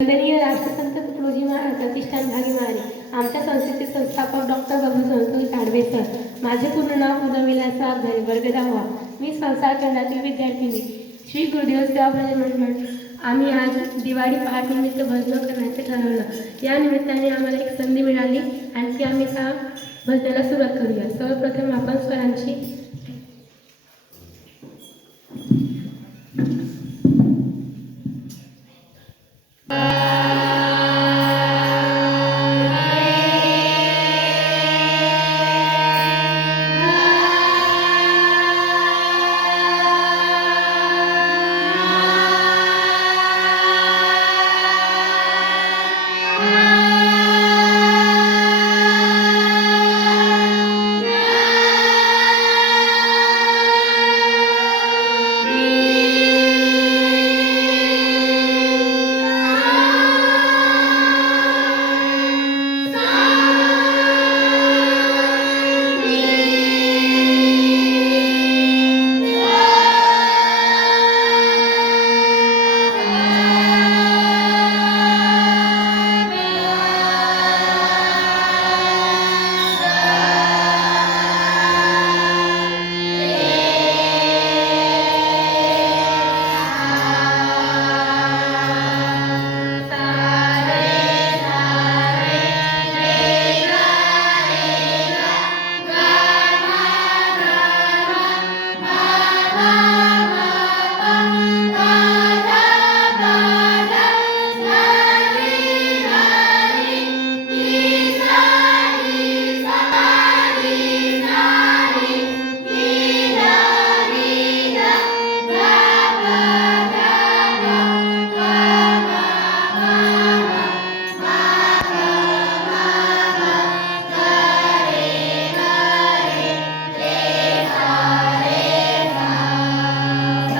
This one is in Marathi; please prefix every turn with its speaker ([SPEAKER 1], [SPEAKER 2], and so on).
[SPEAKER 1] वंदनीय राष्ट्रसंत तुकडोजी महाराज प्रतिष्ठान भागीमारे आमच्या संस्थेचे संस्थापक डॉक्टर बाबू संतोष ताडवे सर माझे पूर्ण नाव उदविलास आगधारी वर्ग दहावा. मी संसार केंद्रातील विद्यार्थिनी श्री गुरुदेव सेवा भजन मंडळ. आम्ही आज दिवाळी पहाटनिमित्त भजन करण्याचे ठरवलं. या निमित्ताने आम्हाला एक संधी मिळाली. आणखी आम्ही त्या भजनाला सुरुवात करूया. सर्वप्रथम आपण स्वरांची Bye.